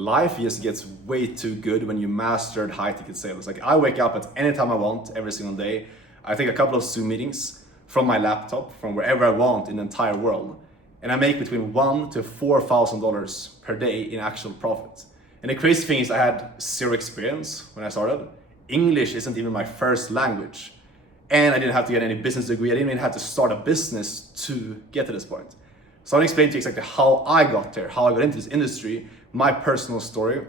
life just gets way too good when you mastered high ticket sales. Like I wake up at any time I want every single day. I take a couple of Zoom meetings from my laptop, from wherever I want in the entire world. And I make between $1,000 to $4,000 per day in actual profit. And the crazy thing is I had zero experience when I started. English isn't even my first language. And I didn't have to get any business degree. I didn't even have to start a business to get to this point. So I'm explaining to you exactly how I got there, how I got into this industry, my personal story,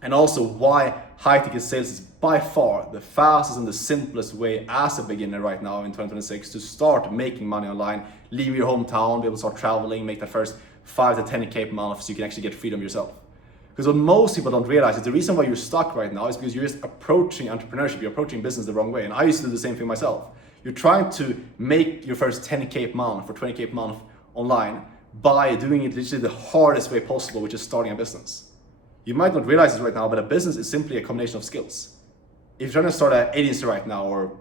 and also why high ticket sales is by far the fastest and the simplest way as a beginner right now in 2026 to start making money online, leave your hometown, be able to start traveling, make the first 5 to 10K per month so you can actually get freedom yourself. Because what most people don't realize is the reason why you're stuck right now is because you're just approaching entrepreneurship, you're approaching business the wrong way. And I used to do the same thing myself. You're trying to make your first 10K per month or 20K per month online by doing it literally the hardest way possible, which is starting a business. You might not realize this right now, but a business is simply a combination of skills. If you're trying to start an agency right now, or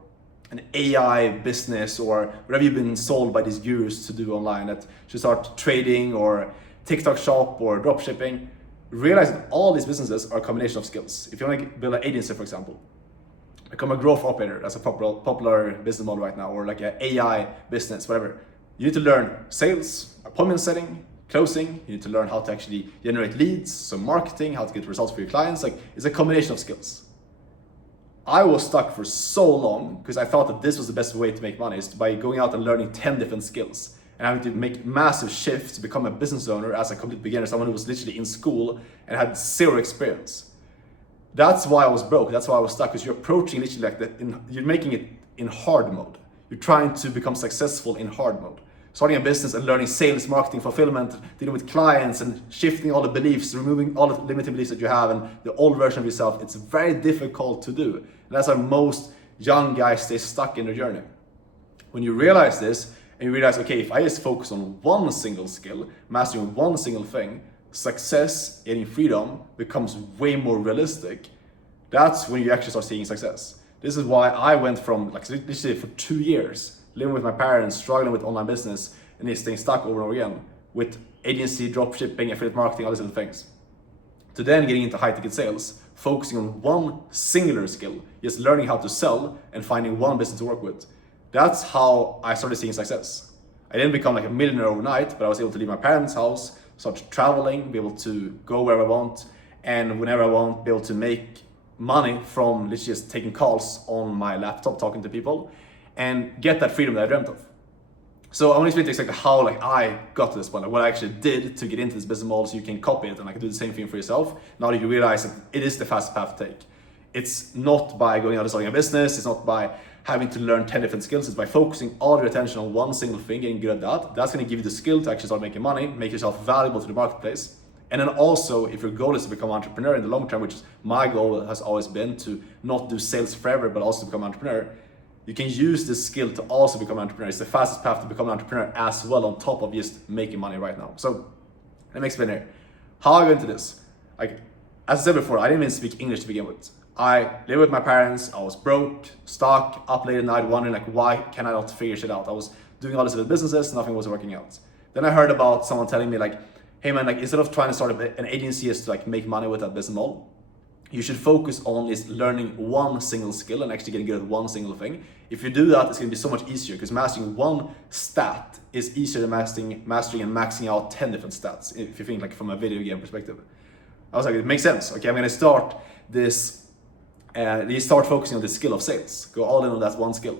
an AI business, or whatever you've been sold by these gurus to do online, that should start trading or TikTok shop or dropshipping, realize that all these businesses are a combination of skills. If you want to build an agency, for example, become a growth operator, that's a popular business model right now, or like an AI business, whatever. You need to learn sales, appointment setting, closing. You need to learn how to actually generate leads, so marketing, how to get results for your clients. Like, it's a combination of skills. I was stuck for so long because I thought that this was the best way to make money, is by going out and learning 10 different skills and having to make massive shifts to become a business owner as a complete beginner, someone who was literally in school and had zero experience. That's why I was broke. That's why I was stuck, because you're approaching literally like that. You're making it in hard mode. You're trying to become successful in hard mode. Starting a business and learning sales, marketing, fulfillment, dealing with clients and shifting all the beliefs, removing all the limiting beliefs that you have and the old version of yourself, it's very difficult to do. And that's why most young guys stay stuck in their journey. When you realize this, and you realize, okay, if I just focus on one single skill, mastering one single thing, success, getting freedom becomes way more realistic. That's when you actually start seeing success. This is why I went from, like, literally for 2 years, living with my parents, struggling with online business, and just staying stuck over and over again with agency, dropshipping, affiliate marketing, all these other things, to then getting into high ticket sales, focusing on one singular skill, just learning how to sell and finding one business to work with. That's how I started seeing success. I didn't become like a millionaire overnight, but I was able to leave my parents' house, start traveling, be able to go wherever I want, and whenever I want, be able to make money from literally just taking calls on my laptop, talking to people, and get that freedom that I dreamt of. So I want to explain to you exactly how I got to this point, what I actually did to get into this business model, so you can copy it and do the same thing for yourself. Now that you realize that it is the fastest path to take. It's not by going out and starting a business, it's not by having to learn 10 different skills, it's by focusing all your attention on one single thing, getting good at that. That's going to give you the skill to actually start making money, make yourself valuable to the marketplace. And then also, if your goal is to become an entrepreneur in the long term, which is my goal has always been, to not do sales forever, but also become an entrepreneur, you can use this skill to also become an entrepreneur. It's the fastest path to become an entrepreneur as well, on top of just making money right now. So let me explain here. How I got into this. Like, as I said before, I didn't even speak English to begin with. I lived with my parents, I was broke, stuck, up late at night, wondering why can I not figure shit out? I was doing all these other businesses, nothing was working out. Then I heard about someone telling me hey man, instead of trying to start an agency is to make money with that business model, you should focus on is learning one single skill and actually getting good at one single thing. If you do that, it's going to be so much easier, because mastering one stat is easier than mastering and maxing out 10 different stats, if you think from a video game perspective. I was like, it makes sense. Okay, I'm going to start this, you start focusing on the skill of sales. Go all in on that one skill.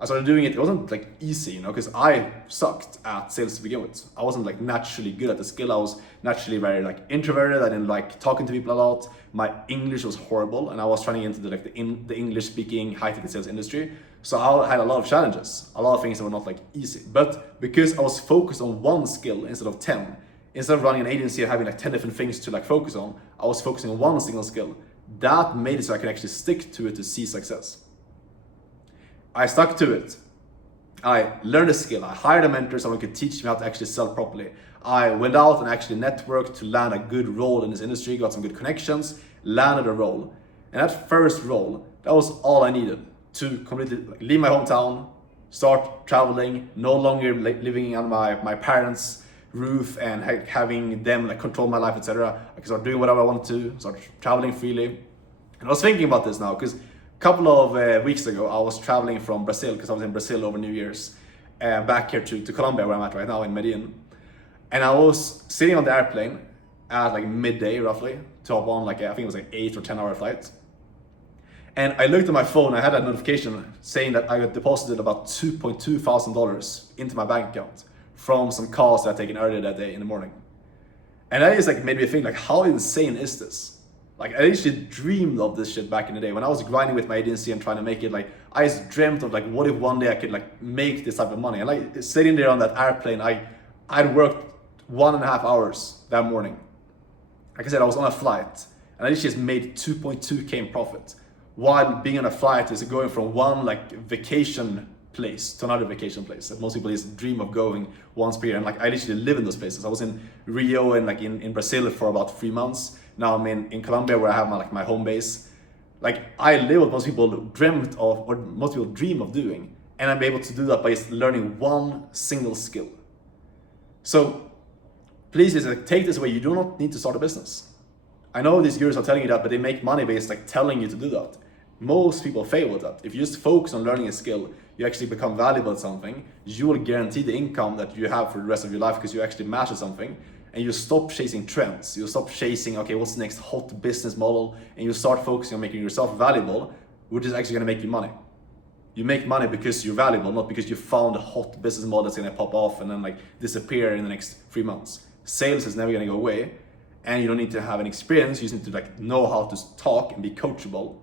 I started doing it. It wasn't easy, because I sucked at sales to begin with. I wasn't naturally good at the skill. I was naturally very introverted. I didn't like talking to people a lot. My English was horrible, and I was trying into the English speaking high ticket sales industry. So I had a lot of challenges, a lot of things that were not easy. But because I was focused on one skill instead of 10, instead of running an agency and having 10 different things to focus on, I was focusing on one single skill. That made it so I could actually stick to it to see success. I stuck to it. I learned a skill. I hired a mentor, someone could teach me how to actually sell properly. I went out and actually networked to land a good role in this industry, got some good connections, landed a role. And that first role, that was all I needed to completely leave my hometown, start traveling, no longer living on my parents' roof and having them like control my life, etc. I can start doing whatever I want to, start traveling freely. And I was thinking about this now because a couple of weeks ago I was traveling from Brazil, because I was in Brazil over New Year's, back here to Colombia, where I'm at right now in Medellin. And I was sitting on the airplane at like midday roughly to hop on like I think it was like 8 or 10 hour flight. And I looked at my phone, I had a notification saying that I got deposited about $2,200 into my bank account from some calls that I'd taken earlier that day in the morning. And that just like made me think, like, how insane is this? Like, I actually dreamed of this shit back in the day when I was grinding with my agency and trying to make it. Like, I just dreamt of like, what if one day I could like make this type of money? And like sitting there on that airplane, I'd worked 1.5 hours that morning. Like I said, I was on a flight and I just made 2.2K in profit while being on a flight is going from one like vacation place to another vacation place that most people just dream of going once per year. And like I literally live in those places. I was in Rio and like in Brazil for about 3 months. Now I'm in Colombia, where I have my home base. Like I live what most people dreamt of, or most people dream of doing, and I'm able to do that by just learning one single skill. So please just like, take this away. You do not need to start a business. I know these gurus are telling you that, but they make money based like telling you to do that. Most people fail with that. If you just focus on learning a skill, you actually become valuable at something, you will guarantee the income that you have for the rest of your life because you actually master something, and you stop chasing trends. You stop chasing, okay, what's the next hot business model, and you start focusing on making yourself valuable, which is actually gonna make you money. You make money because you're valuable, not because you found a hot business model that's gonna pop off and then like disappear in the next 3 months. Sales is never gonna go away, and you don't need to have an experience. You just need to like know how to talk and be coachable.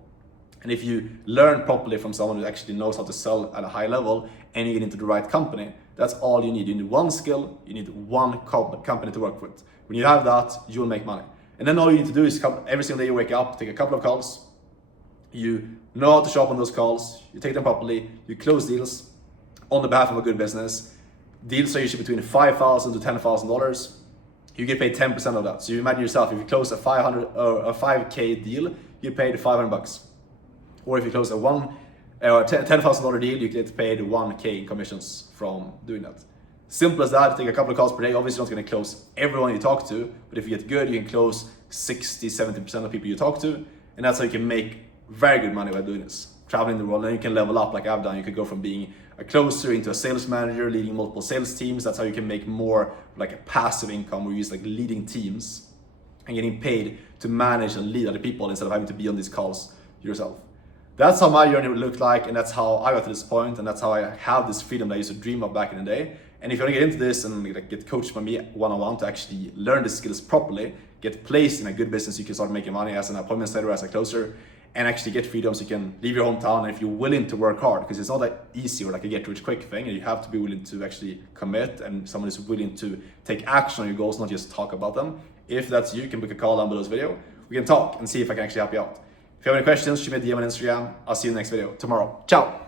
And if you learn properly from someone who actually knows how to sell at a high level and you get into the right company, that's all you need. You need one skill, you need one company to work with. When you have that, you will make money. And then all you need to do is every single day you wake up, take a couple of calls, you know how to show up on those calls, you take them properly, you close deals on the behalf of a good business. Deals are usually between $5,000 to $10,000. You get paid 10% of that. So you imagine yourself, if you close a 5K deal, you get paid $500. Or if you close a $10,000 deal, you get paid 1K in commissions from doing that. Simple as that. Take a couple of calls per day. Obviously, you're not going to close everyone you talk to, but if you get good, you can close 60-70% of people you talk to, and that's how you can make very good money by doing this. Traveling the world, and you can level up like I've done. You could go from being a closer into a sales manager, leading multiple sales teams. That's how you can make more like a passive income, where you use like leading teams and getting paid to manage and lead other people instead of having to be on these calls yourself. That's how my journey would look like, and that's how I got to this point, and that's how I have this freedom that I used to dream of back in the day. And if you want to get into this and get coached by me one-on-one to actually learn the skills properly, get placed in a good business, you can start making money as an appointment setter, as a closer, and actually get freedom so you can leave your hometown. And if you're willing to work hard, because it's not that easy or like a get rich quick thing, and you have to be willing to actually commit, and someone is willing to take action on your goals, not just talk about them. If that's you, can book a call down below this video. We can talk and see if I can actually help you out. If you have any questions, shoot me a DM on Instagram. I'll see you in the next video tomorrow. Ciao!